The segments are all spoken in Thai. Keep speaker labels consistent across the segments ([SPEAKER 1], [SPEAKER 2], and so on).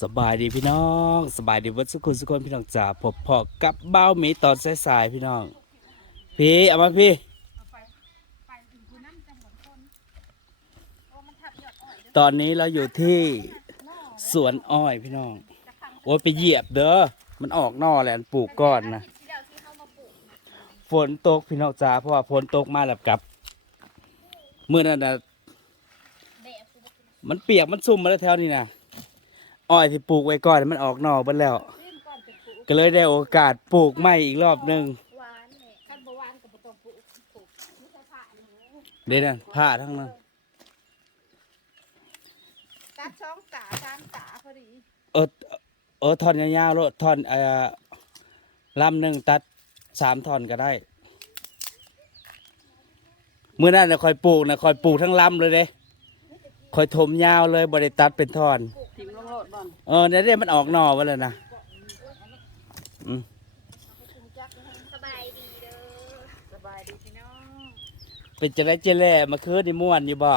[SPEAKER 1] สบายดีพี่น้องสบายดีวัดสุขุนสุขคนพี่น้องจ๋าพบพอกับเบ้าหมีตอนสายๆพี่น้อง พี่เอามาพี่ ตอนนี้เราอยู่ที่สวนอ้อยพี่น้อง โอ้ยไปเหยียบเด้อมันออกนอแหละอันปลูกก้อนนะฝนตกพี่น้องจ๋าเพราะว่าฝนตกมาแล้วกับเมื่อนั้นนะมันเปียกมันซุ่มมาแล้วแถวนี้นะ อ้อยที่ปลูกไว้ก่อนมันออกนอกไปแล้ว ก็เลยได้โอกาสปลูกใหม่อีกรอบหนึง
[SPEAKER 2] หวานเนี่ยคันบ่หวานก็บ่ต้องปลูกปลูกไม่ใช่ผ้าอันนี้
[SPEAKER 1] เด้นั่นผ้าทั้งนั้น
[SPEAKER 2] ตัดช่องตาสามตาพอดี
[SPEAKER 1] เออเออท่อนยาวๆโลดท่อนเอ่อลำหนึ่งตัดสามท่อนก็ได้เมื่อนั้นนะคอยปลูกนะคอยปลูกทั้งลำเลยเด้คอยถมยาวเลยบริตัดเป็นท่อน
[SPEAKER 2] ทิมลงโล ดบ่อน
[SPEAKER 1] เออเนี่ยเด้มันออกหน่อไปเลยนะอืม
[SPEAKER 2] สบายดีเด้อสบายดีพี่น้อง
[SPEAKER 1] เป็นจะได้เจแล่มาคืนนี่ม่วนอยู่บ่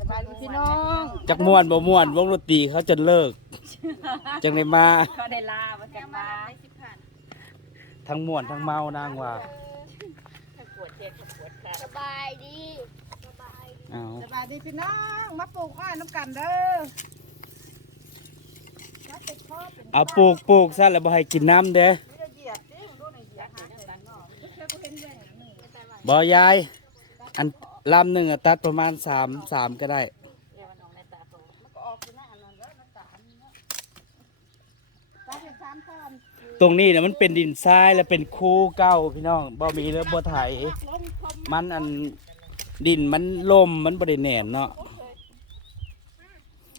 [SPEAKER 2] สบายดีพี่น้อง
[SPEAKER 1] จักม่วนบ่ม่วนวงดนตรีเขาจนเลิก จังได้มา
[SPEAKER 2] ก็ได้ลาว่าจะมาได้สิบพัน
[SPEAKER 1] ทั้งม่วนทั้งเมานางว่า
[SPEAKER 2] ปวดเจ็บปวดขาสบายดีสบายดี
[SPEAKER 1] เอา
[SPEAKER 3] สบายดีพี่น้องมาปลูกอ้อยน้ำกันเด้อ
[SPEAKER 2] แล้ว เอา
[SPEAKER 1] ปลูกปลูกซะแล้วบ่ให้กินน้ำเด้อบ่ยาย อันลำหนึ่งอะตัดประมาณสามสามก็ได้
[SPEAKER 2] ตรงนี้
[SPEAKER 3] นะมัน
[SPEAKER 1] เป็นดินทรายแล้วเป็นคูเก้าพี่น้องบ่มีแล้วบ่ไถ
[SPEAKER 3] มั
[SPEAKER 1] นอันดินมันลมมันบริแนนเนาะ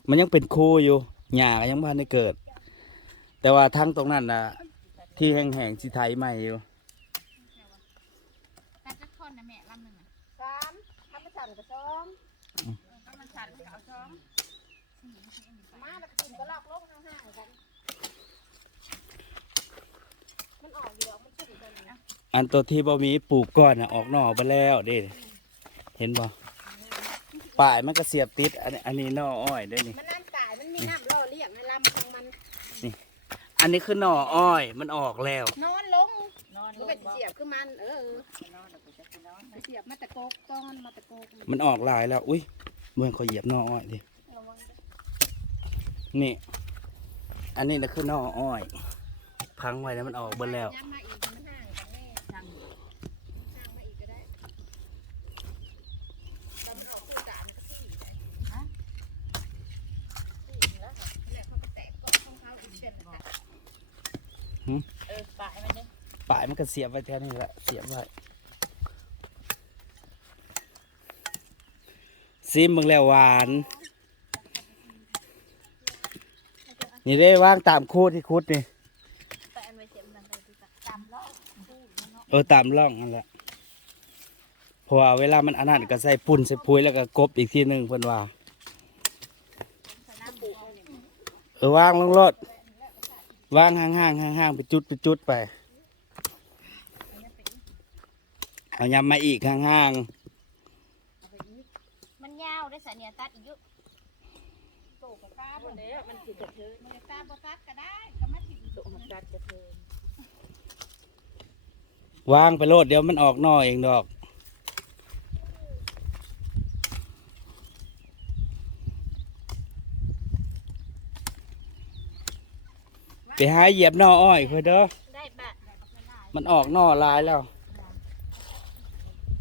[SPEAKER 1] มันยังเป็นคูอยู่ หญ้าก็ยังบ่ทันได้เกิด แต่ว่าทั้งตรงนั้นน่ะ ที่แห้งๆสิไถใหม่อยู่
[SPEAKER 2] ตัดจะคนนะแม่ลำหนึ่งอะ
[SPEAKER 3] สามทำมาสั่นกับสอง
[SPEAKER 2] ก็มันสั่นเอาช่อง
[SPEAKER 3] มาแล้วก็กินก็ลอกลงห่างๆกัน มันออกอยู่แล้วมันขึ้นกันนะ
[SPEAKER 1] อันตัวที่บ่มีปลูกก่อนน่ะออกหน่อไปแล้วเด้เห็นบ่ป่ายมันก็เสียบติดอันนี้อันนี้หน่ออ้อยเด้อนี่
[SPEAKER 3] มันน้ำตายมันมีน้ำ ล่อเลี้ยงในลำของมัน
[SPEAKER 1] อันนี้คือหน่ออ้อยมันออกแล้ว
[SPEAKER 3] นอนลง
[SPEAKER 2] นอน
[SPEAKER 3] ก็ไปเสียบคือมันเออไปเสียบมาตะโกกต้อนมาตะโกก
[SPEAKER 1] มันออกหลายแล้ว อุ้ยเมื่อเขาเหยียบหน่ออ้อยดินี่ อันนี้นะคือหน่ออ้อย พังไว้แล้วมันออกเบิดแล้ว
[SPEAKER 3] ย้ำมาอีกมันห่างกันแน่ห่างห่างมาอีกก็ได้เรามันออกคู่ตาเนี่ยก็สี่ได้ฮะสี่แล้วค่ะเนี่ยเขาก็แตกก้อนของเขาอีกเส้นค่ะ
[SPEAKER 2] เออปลายมันเนี่ย
[SPEAKER 1] ป่ายมันก็เสียบไว้แค่นี้แหละเสียบไว้ซิมมึงแล้วหวาน นี่ได้ว่างตามคูดที่คุดนี่
[SPEAKER 2] ปลายอันไว้เสียบมันเลยดีกว่าตามล้อคู่มันเนาะ
[SPEAKER 1] เออตามร่องนั่นแหละเพราะว่าเวลามันอันนั้นก็ใส่ปุ่นใส่ปุยแล้วก็กบอีกทีหนึ่งเพิ่นว่า
[SPEAKER 2] ใส่น้ำปูเอาเนี่ย
[SPEAKER 1] เออวางลงรถ วางห่างห่างห่างห่างๆไปจุดไปจุดไป เอายำมาอีกห่างห่าง
[SPEAKER 2] มันยาวได้สายเนี่ยตัดอีกเยอะ
[SPEAKER 3] โตกับข้าบนเด้อมันติดกับเธอ
[SPEAKER 2] มันจะตามบตัดก็ได้ก็มาถิ่ม
[SPEAKER 3] โตมันกัดกับเธอ
[SPEAKER 1] ๆวางไปโลดเดี๋ยวมันออกหน่อเองดอก ไปหาเหยียบหน่ออ้อยเพื่อเด้อ
[SPEAKER 2] ได้ปะ
[SPEAKER 1] มันออกหน่อหลายแล้ว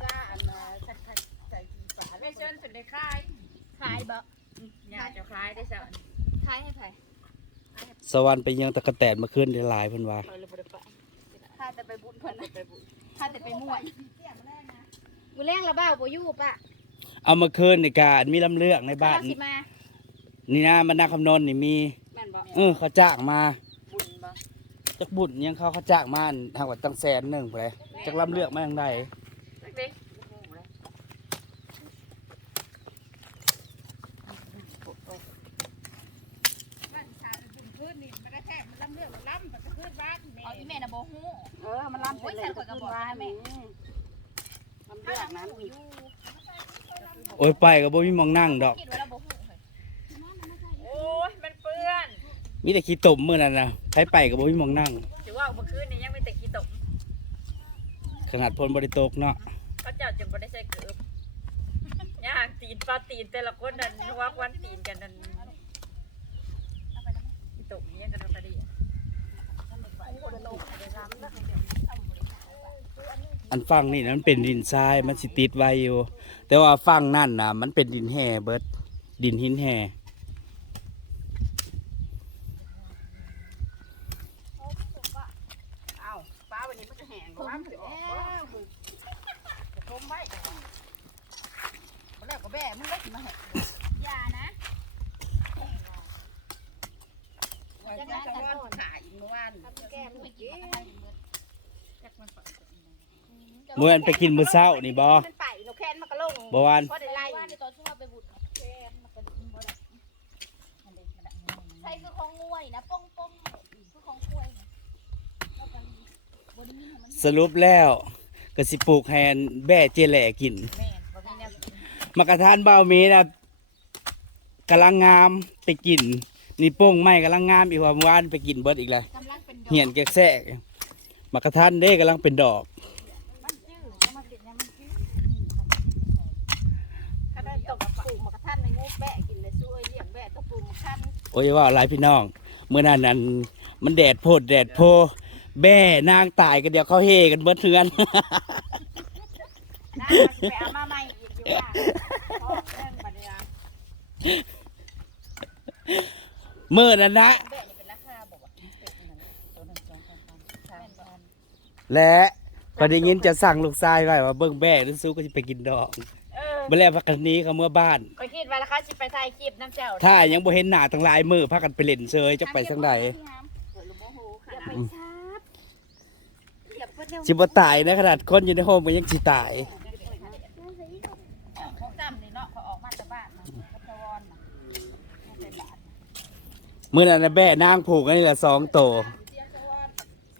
[SPEAKER 3] จ้าอันน่ะใส่ใส่ใส่กี่ฝา
[SPEAKER 2] ไม่เชิญเป็นได้คายคายบ่
[SPEAKER 3] อยากจะคล้ายได้จ้ะ
[SPEAKER 2] คายให้ไผ
[SPEAKER 1] สวรรค์ไปยังตะกะแตนมาขึ้นได้หลายเพิ่นว่า
[SPEAKER 3] คอยเลยบ่ได้ปะ
[SPEAKER 2] คายแต่ไปบุญเพิ่นนะ
[SPEAKER 3] ไปบุญ
[SPEAKER 2] คายแต่ไปม่วนมือแรงละบ้าบ่อยู่ปะ
[SPEAKER 1] เอามาคืนในการมีลำเลือกในบ้าน
[SPEAKER 2] เอสิมา
[SPEAKER 1] นี่นะบรรดาคำนนนี่มี
[SPEAKER 2] แม่นบ่
[SPEAKER 1] เออเขาจ้างมา
[SPEAKER 3] บุญบ่
[SPEAKER 1] จักบุญยังเขาเขาจ้างมาทางวัดตั้งแสนหนึ่งไปเลยจักลำเลือกมาทางใด
[SPEAKER 3] เด็กมันชาบุญขึ้นนี่มันได้แท้มันล้ำเรื่องล้ำมันก็ขึ้นบ้านนี่
[SPEAKER 2] เอาอีแม่น่ะบ่ฮู้
[SPEAKER 3] เออ มันล้ำเป็นเลยก็ขึ้นบ้านแม่ล้ำเรื่องนั้น
[SPEAKER 2] อยู่
[SPEAKER 1] โอ้ยไปก็บ่มีหมองนั่งดอก
[SPEAKER 2] คิดว่าเราบ่ฮู้เฮ้ย
[SPEAKER 3] โอ้ย มันเปื้อน
[SPEAKER 1] มีแต่ขี้ตมมื้อนั้นนะไปไปกับบ่มีหมองนั่ง
[SPEAKER 3] จะว่าเมื่อคืนนี่ยังไม่แต่กี่ตก
[SPEAKER 1] ขนาดพลบริตกเนาะ
[SPEAKER 3] เขาเจ้าจึงบ่ได้ใส่เกือบย่างตีนปลาตีนแต่ละคนนั่นว่าวันตีนกันนั่นกี่ตกนี่ยังกันพอดีอะ
[SPEAKER 1] อันฟังนี่นะมันเป็นดินทรายมันสิติดไว้อยู่ แต่ว่าฟังนั่นนะมันเป็นดินแห่เบิดดินหินแห่
[SPEAKER 3] เอ้าป้าวันนี้มันจะแห้งว่ามันจะออกว่าจะคมไว้แล้วก็แบ่มึงได้สิมาแห้ง
[SPEAKER 2] อย่านะ
[SPEAKER 3] ว่าจะจะร้อนขาอีกเมื่อวาน
[SPEAKER 2] ทำแก้มไม่กิน
[SPEAKER 3] จักมันฝัน
[SPEAKER 1] เมื่อวันไปกินมื้อเช้านี่บ่
[SPEAKER 2] มันไปนกแคนมันก็ลง
[SPEAKER 1] บ่วาน
[SPEAKER 2] ก็ได้ไล่
[SPEAKER 3] ว่าในตอนช่วงเราไปบุญแค่มันก็บ่ได้มันเด็กมัน
[SPEAKER 2] ใช่คือของงวยนะป้องป้องคือของกล้วยนะแล้วก็บนนี้มัน
[SPEAKER 1] สรุปแล้วก็สิปลูกแฮนแบ่เจแหล่กิน
[SPEAKER 3] แม่บ่มีแนว
[SPEAKER 1] มากระทานเบามีนะกำลังงามไปกินนี่โป้งไม้กำลังงามอีกว่าเมื่อวานไปกินเบิดอีกแล้ว
[SPEAKER 2] กำลังเป็นดอก
[SPEAKER 1] เหียนแกกแซก มากระทานเด้กำลังเป็นดอก
[SPEAKER 3] มันจื้อก็มาเป็นยังมันจื้อ
[SPEAKER 2] ถ้าได้ตกปลูกมากระทันในงูแบะกินเลยช่วยเลี้ยงแบะก็ปลูกมาขั้น
[SPEAKER 1] โอ้ยว่าหลายพี่น้องเมื่อนั้นนั้นมันแดดโพดแดดโพ แบ่นางตายกันเดี๋ยวเขาเฮกันเบิดเทือน
[SPEAKER 2] นะไปเอามาใหม่อีกอยู่ว่าพ่อเรื่องบัดเนี้ย
[SPEAKER 1] เมื่อนั้นนะ
[SPEAKER 3] และ
[SPEAKER 1] พอได้ยินจะสั่งลูกชายไว้ว่าเบิ่งแบ่หรือสู้ก็จะไปกินดอก
[SPEAKER 2] เออ
[SPEAKER 1] เมื่อแล้วพักกันนี้เขาเมื่อบ้าน
[SPEAKER 2] ก็คิดว่าราคาสิไปถ่ายคลิปน้ำเจ้า
[SPEAKER 1] ถ้ายังบ่เห็นหน้าตั้งหลายมือพากันไปเล่นเชยจะไปสังใด
[SPEAKER 2] เปิดลูกโมโหขนาดอย่าไปชาร์จอย่าเพิ่นเร็ว
[SPEAKER 1] สิบ่ตายนะขนาดคนอยู่ในโฮมก็ยังสิตาย
[SPEAKER 3] ของจำนี่เนาะเขาออกมาจากบ้านนะพัทวรนะไม่ใช่บาท
[SPEAKER 1] เมื่อนั้นนะแบ่นางผูกอันนี้ละสองโตว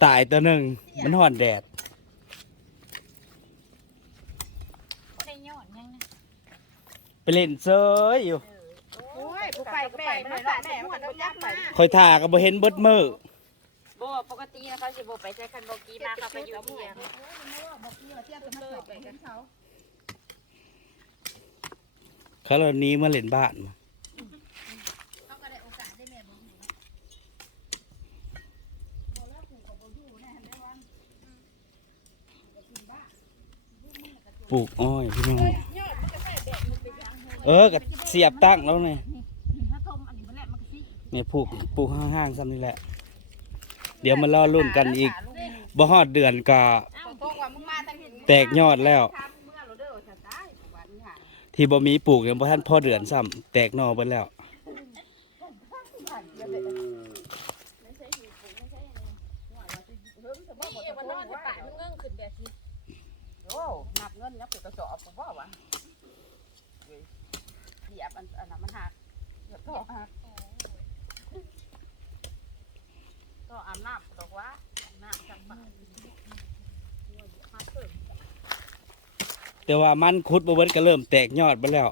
[SPEAKER 1] ตายตัวหนึ่งมันห่อนแดด
[SPEAKER 2] บ่ได้ยอดยังนะ
[SPEAKER 1] ไปเล่นเชยอยู่
[SPEAKER 2] โอ้ยผู้ไปก็ไปมันสาดแม่มันก็ยักมา
[SPEAKER 1] คอยถ่าก็บ่เห็นเบิดมือ
[SPEAKER 2] บ่ปกตินะเขาสิบ่ไปใช้คันบ่กี้มาเขาไปอยู่เที่ยง
[SPEAKER 1] เขาเรานี้มาเล่นบ้านมา
[SPEAKER 2] เขาก็ได้โอกาสได้แม่บ่อยู่
[SPEAKER 1] ป ลูกอ้อยพี่น้องเออก็เสียบตั้งแล้วนี่
[SPEAKER 2] นี่ถ้าทมอันนี้มันแหละมันก็สิ
[SPEAKER 1] นี่ปลูกปลูกห้างๆซ้ำนี่แหละ เดี๋ยวมารอรุ่นกันอีกบ่ฮอดเดือนก็
[SPEAKER 2] เอ้าบอกว่ามึงมาทางนี้
[SPEAKER 1] แตกยอดแล้ว
[SPEAKER 2] ทำเมื่อเราเด้อจะตายวันนี้ค่ะ
[SPEAKER 1] ที่บ่มีปลูกยังบ่ทันพอเดือนซ้ำแตกหนอเบิดแล้ว
[SPEAKER 2] นี่มันนอนที่ป่ามึงเงื่งขึ้นแบบนี้
[SPEAKER 3] โอ้นับเงินแล้วปิดกระสอบผมว่าวะเหยียบอันอันนั้นมันหักเหยียบก็หักก็อาบน้ำดอกว่าอาบน้ำจังหวะ
[SPEAKER 1] แต่ว่ามันคุดบ่เบิดก็เริ่มแตกยอดไปแล้ว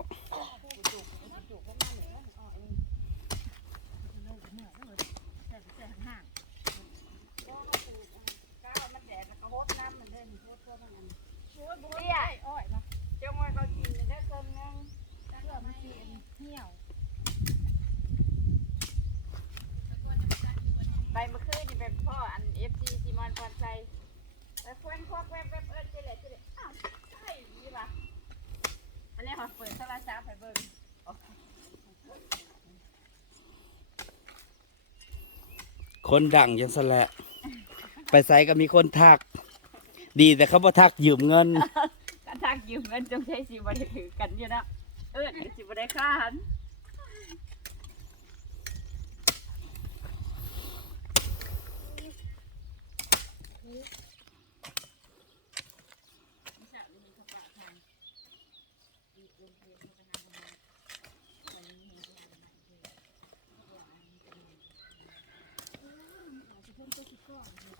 [SPEAKER 3] ก้าวมันแดดแล้วก็โคตรน้ำมันเล่นโคตรตัวมันอัน
[SPEAKER 2] เตี้ย
[SPEAKER 3] อ้อยนะเจ้ามันเขากินได้เกินนึง
[SPEAKER 2] เพื่อมันสิเหี่ยว
[SPEAKER 3] ไปเมื่อคืนนี่เป็นพ่ออันเอฟซีซีมอนคอนไซไปควนควักแวบแวบเอิ้นเจเลยเจเลยอ้าวใช่ยี่ปะอันนี้เขาเปิดโทรศัพท์ให้เบิ่ง
[SPEAKER 1] คนดังจังซั่นแหละ ไปไสก็มีคนทัก ดีแต่เขาบ่ทักยืมเงิน
[SPEAKER 3] กันทักยืมเงินจงใช้สิบ่ได้ถือกันอยู่นะเอิ้นสิบ่ได้ค่าหัน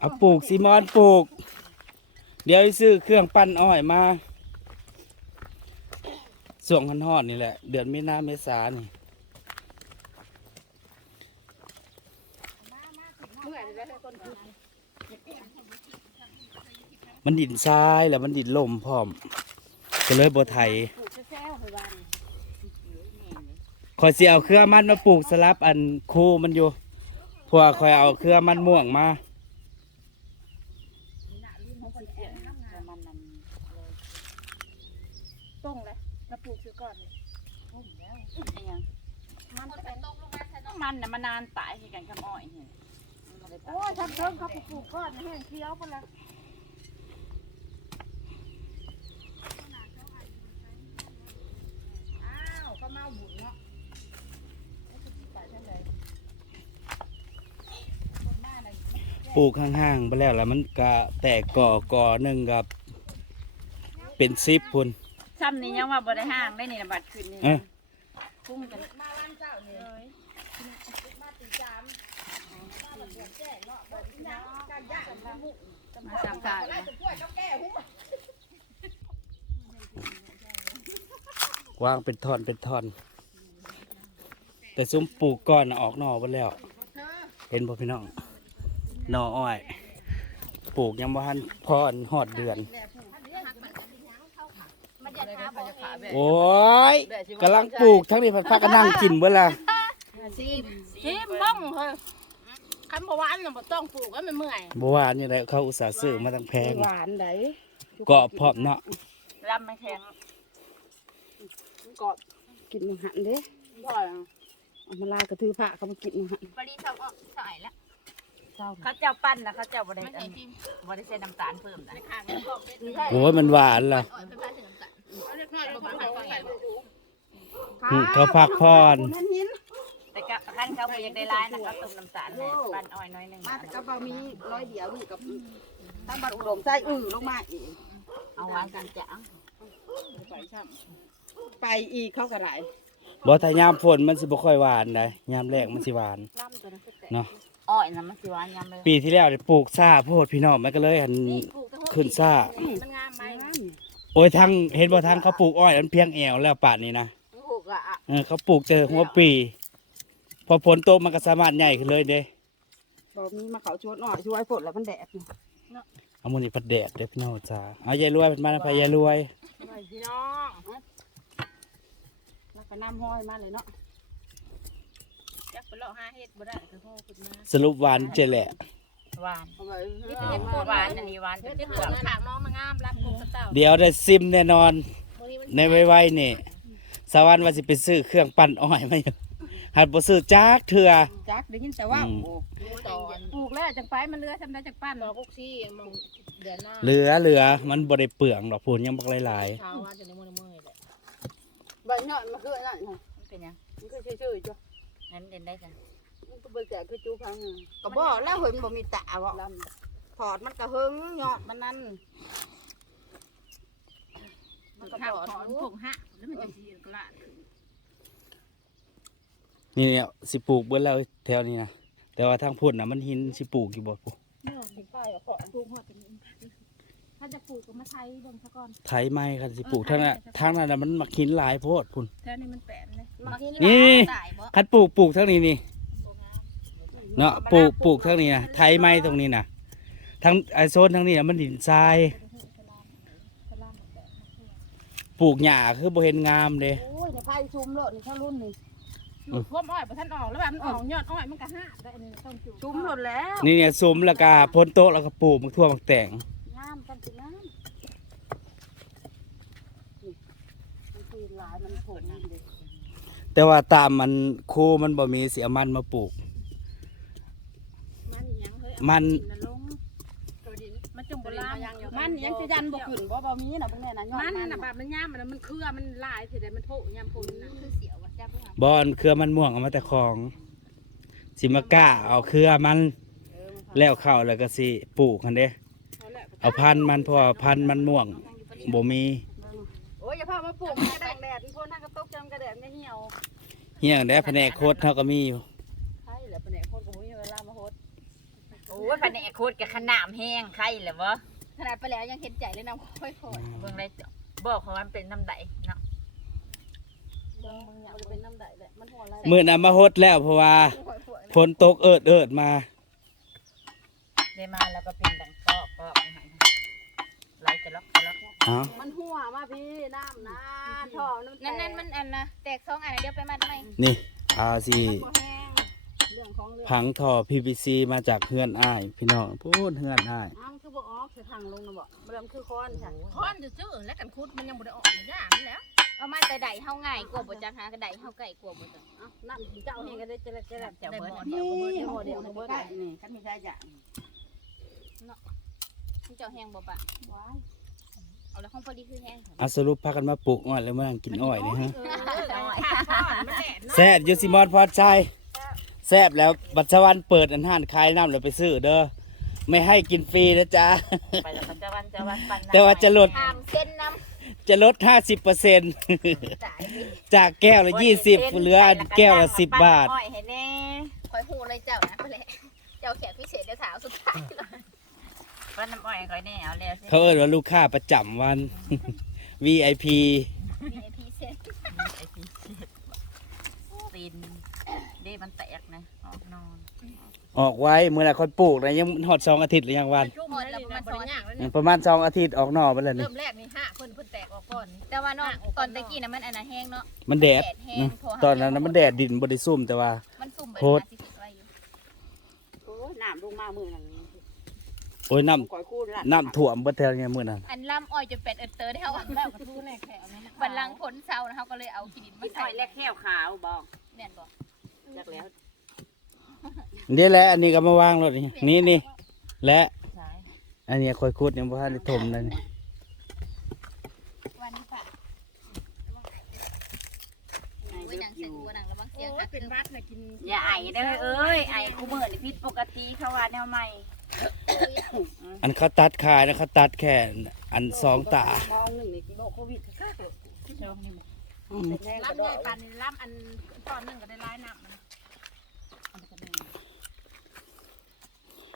[SPEAKER 1] เอาปลูกซีมอนปลูก เดี๋ยวซื้อเครื่องปั้นอ้อยมาส่วงคันฮอดนี่แหละ เดือนมีนาเมษานี่มันดินทรายแล้วมันดินลมพร้อม ก็เลยบ่ไถ
[SPEAKER 3] ปลูกแซ่ๆไปบ้าน
[SPEAKER 1] คอยสิเอาเครือมันมาปลูกสลับอันคูมันอยู่พราะวกคอยเอาเครือมันม่วงมา
[SPEAKER 3] มันนั่นต้งเลยมาปลูกซื้อก่อนเลยต้งแล้วยัง มันเป็นต้งลงมาใช่ไหมมันน่ะมานานตายให้กันกับอ้อยเนี่ยโอ้ยทำเพิ่มเขาปลูกก่อนแห้งเคี้ยวไปแล้วอ้าวก็เมาบุญเนาะ
[SPEAKER 1] ปลูกห่างๆไปแล้วแล้วมันก็แตกก่อก่อหนึ่งกับ เป็นซิปพุ่น
[SPEAKER 3] ซ้ำนี่ยังว่าบ่ได้ห้างได้นี่นะบัดขึ้นนี่
[SPEAKER 1] เอ้อ
[SPEAKER 3] พุ่งกันมาวันเจ้านี่เลยมาตีจามมาแบบเดือดแจ้งเนาะบ่อีหยังการย่างกัน มาสามสายนะ
[SPEAKER 1] วางเป็นท่อนเป็นท่อน แต่ซุ้มปลูกก้อนน่ะออกหน่อไปแล้ว เห็นบ่พี่น้องหน่ออ้อย ปลูกยังบ่ทันพอนฮอดเดือน โอ้ยกำลังปลูกทั้งนี้พันพักก็นั่งกินเบิ่ละ
[SPEAKER 3] ซีมซีมบ้องเฮ้ย คันบ่หวานน่ะบ่ต้องปลูกให้มันเมื่อย
[SPEAKER 1] บ่ว่านี่แหละเขาอุตส่าห์ซื้อมาตั้งแพง
[SPEAKER 4] หวานได
[SPEAKER 1] เกาะพร้อมเนาะ
[SPEAKER 3] ลำไม่แข็ง
[SPEAKER 4] กรอบกินมังหันเด้
[SPEAKER 3] บ่อย
[SPEAKER 4] เอามาลายกระทือผ้าเขามากินมังหัน
[SPEAKER 2] บริษัทออกสายแล้ว
[SPEAKER 4] เจ้า
[SPEAKER 3] เขาเจ้าปั้นนะเขาเจ้าบ่ได้
[SPEAKER 2] มัน
[SPEAKER 3] อั
[SPEAKER 2] ใส่
[SPEAKER 3] น
[SPEAKER 2] พิมพ์
[SPEAKER 3] บ่ได้ใส่น้ำตาลเพิ่มนะ
[SPEAKER 2] ข้างนี้บอกเป็น
[SPEAKER 1] โอ้ยมันหวานล่ะ
[SPEAKER 2] อ่อยเป็นผ้าถึงน้ำตาลเอาเล็กน้อยลงมาผ่านใส่
[SPEAKER 1] อืมเขาพักพร
[SPEAKER 4] นั่นหิน
[SPEAKER 3] แต่ก็คันเขาบ่อยากได้ร้ายนะเขาต้มน้ำตาลให้ปั้นอ้อยน้อยหนึง
[SPEAKER 4] มาแต่กระเป๋ามีร้อยเดียวนี่กับตั้งบัตรอุดมใส่อื้อลงมาอีก
[SPEAKER 3] เอาหวานกันจ้ะ
[SPEAKER 4] ไปช่ำไปอีกเขากระไร
[SPEAKER 1] บ่ถ้ายามฝนมันสิบ่ค่อยหวานได้ยามแรกมันสิหวาน
[SPEAKER 3] ลำตัวนั้นคือแตก
[SPEAKER 1] เนาะ
[SPEAKER 3] อ้อยน่ะมันสิหวานยำเลย
[SPEAKER 1] ปีที่แล้วได้ปลูกซ่าโพดพี่น้องมันก็เลยหันขึ้นซ่า
[SPEAKER 3] มันงามไหม
[SPEAKER 1] โอ้ยทางเห็นบ่ทางเขาปลูกอ้อยอันเพียงแอวแล้วป่านนี้นะ
[SPEAKER 3] มันถูกอะ
[SPEAKER 1] เออเขาปลูกเจอหัวปี พอฝนตกมันก็สามารถใหญ่ขึ้นเลยเด้
[SPEAKER 4] บอกมีมาเขาชวนหน่อยช่วยฝนแล้วมันแดด
[SPEAKER 1] เอามื้อนี้พัดแดดเด้อพี่น้องจ้าเอายายรวยเป็นมาพายายรวย
[SPEAKER 3] พี่น้อง
[SPEAKER 4] แล้วก็น้ำห้อยมาเลยเนาะ
[SPEAKER 3] จักไปเลาะหาเฮ็ดบ่ได้คือโหขึ้นมา
[SPEAKER 1] สรุปหวานเจแหละ
[SPEAKER 3] หวาน
[SPEAKER 4] เอาไป
[SPEAKER 3] นี่เป็นหวานอันนี้หวานเป็นเปลือกขางน้องมางามรับพวกกระเต้า
[SPEAKER 1] เดี๋ยวได้ซิมแน่นอน ในไวๆนี่สวรรค์ว่าสิไปซื้อเครื่องปั่นอ้อยมาอยู่ หัดบ่ซื้อจักเถื่อ
[SPEAKER 4] จักได้ยินแต่ว่า
[SPEAKER 1] อืม
[SPEAKER 2] ตอน
[SPEAKER 3] ปลูกแล้วจังไปมันเรือทำได้จากปั้น
[SPEAKER 2] รอกุ๊กซี่มองเดือนหน้า
[SPEAKER 1] เหลือเหลือมันบ่ได้เปลืองดอกพูนยังบักหลาย
[SPEAKER 2] เช้าว่าจะในมือในมือแหละ
[SPEAKER 4] ใบหน่อยมันคือนั่น
[SPEAKER 3] มันเป็นหยัง
[SPEAKER 4] มันคือชื่อๆจ้ะ
[SPEAKER 3] งั้นเด่นได้จ้ะ
[SPEAKER 4] มันก็เบิกแก่คือจูพังก็บอกแล้วเห็นบ่มีตาบ่ถอดมันก็หึงยอดมันนั่นมันก็
[SPEAKER 3] ข้าว
[SPEAKER 4] ถอด
[SPEAKER 3] ขอผงฮะแล้วมันจะสีกระ
[SPEAKER 1] ๆนี่ เนี่ยสิปลูกเบิ่แล้วแถวนี้นะแต่ว่าทางพุ่นน่ะมันหินสิปลูกอยู่บ่ปุ๊
[SPEAKER 3] ปลูกหัวเป็นถ้าจะปลูกก็มาไทยเบิ่งซะก่อน
[SPEAKER 1] ไถไม้คันสิปลูกทางนั้นทางนั้นน่ะมันมักหินหลายโพดพุ่น
[SPEAKER 3] แถวนี้มันแปลนเลย
[SPEAKER 1] นี่
[SPEAKER 2] สายบ่
[SPEAKER 1] คันปลูกปลูกทางนี้นี่เนาะปลูกปลูกทางนี้นะไถไม้ตรงนี้นะทางไอโซนทางนี้น่ะมันดินทรายปลูกหญ้าคือบ่เห็นงามเด้
[SPEAKER 4] โอ้ยเนี่ยไผ่ชุมโลดนี่เท่ารุ่นนี่
[SPEAKER 3] ปลูกพวมอ้อยบ่ทันออกแล้วแบบมันออกยอดอ้อยมันก็ห้าได้อันนี้ต้องจุ่ม
[SPEAKER 4] ชุมโลดแล้ว
[SPEAKER 1] นี่เนี่ยซุ้มแล้วก็พ้นโต๊ะแล้วก็ปลูกมักทั่วมักแต่ง
[SPEAKER 4] งามกันสิงามนี่มันคือหลายมันผลนี่เลย
[SPEAKER 1] แต่ว่าตามมันคูมันบ่มีเสียมันมาปลูก
[SPEAKER 3] มันยังเฮ้ย
[SPEAKER 1] มัน
[SPEAKER 3] เอาลงตัวดินมันจุ่มโบราณ
[SPEAKER 4] มันยังจะยันบ่ขึ้นบ่บ่มีน่ะเบิ่งแน่น่ะยอด
[SPEAKER 3] มัน
[SPEAKER 4] มัน
[SPEAKER 3] น่ะ
[SPEAKER 4] น่ะ
[SPEAKER 3] แบบมันย่ามมันน่ะมันเครือมันลายสิได้มันโผล่ยามพุ่นน่ะ
[SPEAKER 2] คือเสีย
[SPEAKER 1] บอนเครือมันม่วงเอามาแต่ของสิมากล้าเอาเครือมัน แล้วเข้าแล้วก็สิปลูกกันเด้
[SPEAKER 3] เอาแหละ
[SPEAKER 1] เอาพันธุ์มันเพราะว่าพันธุ์มันม่วงบ่มี
[SPEAKER 3] โอ้ยอย่าพามาปลูกมันจะแดงแดดมันพ่นหน้ากระตกจำกระแดดไม่เหี่ยว
[SPEAKER 1] เฮียงได้แผนกโคตรเท่าก็มีอยู่
[SPEAKER 4] ใช่แหละปานนี้คนก็บ่มีเวลามาโฮด
[SPEAKER 3] โอ้ยพันแหนโคตรกับขนามแห้งใครเหรอวะ
[SPEAKER 2] ขนาดไปแล้วยังเห็นใจเลยนะค่อย
[SPEAKER 3] เบิ่งได้จ้ะบอกเขาว่ามันเป็นน้ำใดเนาะ
[SPEAKER 4] เบิ่งเบิ่งอย่างมันเป็นน้ำใดแหละมันหัวไหล
[SPEAKER 1] มื้อนั้นมาฮดแล้วเพราะว่า
[SPEAKER 2] ๆค่อยๆ
[SPEAKER 1] ฝนตกเอิดเอิดมา
[SPEAKER 3] ได้มาแล้วก็เป็นดังกอกกอกหายไหลจะล็อกจะล็อก
[SPEAKER 1] เอ้า
[SPEAKER 4] มันหัวมาพี่น้ำนะท่อน้ำ
[SPEAKER 2] นั่นนั่นมันอันนะแตกสองอันนะเดี๋ยวไปมัดไหม
[SPEAKER 1] นี่อาสิ
[SPEAKER 4] บ่แห้งเรื่องของเรื่อง
[SPEAKER 1] พังท่อ PVC มาจากเฮือนอ้าย พี่น้องพูดเฮือนอ้าย
[SPEAKER 4] อ้าวคือ บ่ออกคือทางลงนะบ่บ่ได้มันคือค้อนค่ะ
[SPEAKER 3] ค้อนซื่อๆแล้วกันคุดมันยังบ่ได้ออกมันยากมันแล้ว
[SPEAKER 2] เอามาแต่ใดเฮาง่ายกว่าบ่จักหากระไดเฮาไก่กว่าบ่จัก
[SPEAKER 4] เอ้าน้ำเจ้าเฮงก็ได้เจริญเจริญ
[SPEAKER 3] เจ้า
[SPEAKER 4] ได้
[SPEAKER 3] เบิ
[SPEAKER 4] บ่
[SPEAKER 3] ด
[SPEAKER 4] เดี
[SPEAKER 3] เดี
[SPEAKER 4] ย
[SPEAKER 3] ยวว
[SPEAKER 4] บ่
[SPEAKER 3] เบิด
[SPEAKER 4] เดี
[SPEAKER 3] เดี
[SPEAKER 4] ย
[SPEAKER 3] ยวว
[SPEAKER 4] บ่
[SPEAKER 3] เดี
[SPEAKER 4] เดี
[SPEAKER 3] ย
[SPEAKER 4] ยวว
[SPEAKER 3] เบิดนี่คันมีใช่จ้ะ
[SPEAKER 2] เจ้าแห้งบ่ปะเอาแล้วห้องพอดีคือแห้งค่ะ
[SPEAKER 1] อาสรุปพากันมาปลูกอ้อยแล้วมานั่งกินอ้อยนี่ฮะ
[SPEAKER 3] เออค้อนมันแดดเนาะ
[SPEAKER 1] แซ่บอยูซิมอนพอดใจแซ่บแล้วบัตรสวรรค์เปิดอันห้านขายน้ำแล้วไปซื้อเด้อ ไม่ให้กินฟรีนะจ๊ะ
[SPEAKER 3] ไปแล้วก็จะวันจะวันปัน
[SPEAKER 1] แต่ว่าจะลด
[SPEAKER 2] ตามเส้นน้
[SPEAKER 1] จะลด 50%ำ
[SPEAKER 2] จ่ายดิ
[SPEAKER 1] จากแก้วละ20 เหลือแก้วละ 10 บาท
[SPEAKER 3] อ้อยให้แน่
[SPEAKER 2] คอยหูเลยเจ้านะไปแหละเจ้าแขกพิเศษเดี๋ยวถามสุดท้ายเลย
[SPEAKER 3] ปั้นน้ำอ้อยค่อยแน่เอาแล้วสิ
[SPEAKER 1] เขาเอิ้นว่าลูกค้าประจำวัน VIP
[SPEAKER 2] มีไอพีเซ็ต
[SPEAKER 3] ไอ้ที่ตีนเด้ มันแตกนะออกนอน
[SPEAKER 1] ออกไว้เมื่อไหร่ค่อยปลูกนะยังหอดสองอาทิตย์หรือยังวัน
[SPEAKER 3] ชุ่มแล้วประมาณสองอย่างแล้ว
[SPEAKER 1] ยังประมาณสองอาทิตย์ออกหน่อไปแล้วนี่
[SPEAKER 3] เริ่มแรกนี่ห้าเพิ่นเพิ่นแตกออกก่อนนี่
[SPEAKER 2] แต่ว่าน้องตอนตะกี้น่ะมันอันน่ะแห้งเนาะ
[SPEAKER 1] มันแดด
[SPEAKER 2] แห้ง
[SPEAKER 1] นะ
[SPEAKER 2] โทรหา
[SPEAKER 1] ตอนนั้นน่ะมันแดดดินบริสุมแต่ว่า
[SPEAKER 2] มันสุ่มไป
[SPEAKER 1] โคตร
[SPEAKER 2] หาสิบไว้อยู่
[SPEAKER 4] โอ้ยน้ำลงมามื้อนั้น
[SPEAKER 1] โอ้ยน้
[SPEAKER 4] ก่อยคูณละำ
[SPEAKER 1] น้ำท่วมเบิดแถวเนี่ยมื้อนั้น
[SPEAKER 2] อันล่ำอ้อยจะเป็ดเอิดเตอร์ได้เฮา
[SPEAKER 3] แล้วก็ทูแรกแค่เอานั้น
[SPEAKER 2] บันลังผลเศร้านะเฮาก็เลยเอาขี้ดินมา
[SPEAKER 3] พี่ถ
[SPEAKER 2] ใส่
[SPEAKER 3] อยแรกแค่ขาวบอก
[SPEAKER 2] แม่นบ่
[SPEAKER 3] จักแล้ว
[SPEAKER 1] นี่แหละอันนี้ก็มาวางรถนี่นี่นี่และ
[SPEAKER 3] ใช่
[SPEAKER 1] อันนี้ค่อยขุดยังบ่ทันได้ถมเลยนี่
[SPEAKER 2] วันนี้ค่ะโอ้ยหนังเสียงกูหนังระวังเสียงค่ะ
[SPEAKER 3] เป็นวัดนะกินอย่าไอได้อเอ้ยไอกูเมื่อนี่ผิดปกติเขาว่าแนวใหม่
[SPEAKER 1] อันเขาตัดขายนะเขาตัดแค่อันสองตา
[SPEAKER 4] มองหนึ่งนี่โรคโควิดค่ะ
[SPEAKER 3] ช่วงนี้มัน
[SPEAKER 4] เป็นแห้งกระ
[SPEAKER 3] รับ
[SPEAKER 4] โด
[SPEAKER 3] ได้
[SPEAKER 4] ด
[SPEAKER 3] ปันนี่รับอันตอนหนึงก็ได้ร้ายน้ำมัน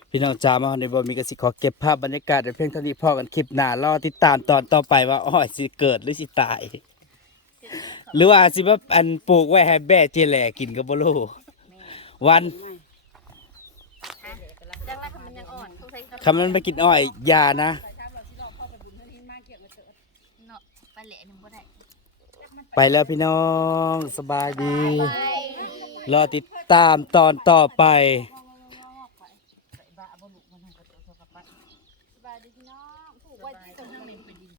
[SPEAKER 1] พี่น้องจ๋ามาในบ่มีกสิขอเก็บภาพบรรยากาศไว้เพียงเท่านี้พอกันคลิปหน้ารอติดตามตอนต่อไปว่าอ้อยสิเกิดหรือสิตาย หรือว่าสิว่าอันปลูกไว้ให้แบ่เจแหล่กินก็บ่รู้วัน
[SPEAKER 2] จังไรคำมันยังอ่อนสงสัย
[SPEAKER 1] คำนั้นไปกินอ้อยอยานะ
[SPEAKER 2] เนาะไปแหละหนึงบ่ได้
[SPEAKER 1] ไปแล้วพี่น้องสบายดี
[SPEAKER 2] ไป
[SPEAKER 1] รอติดตามตอนต่อไป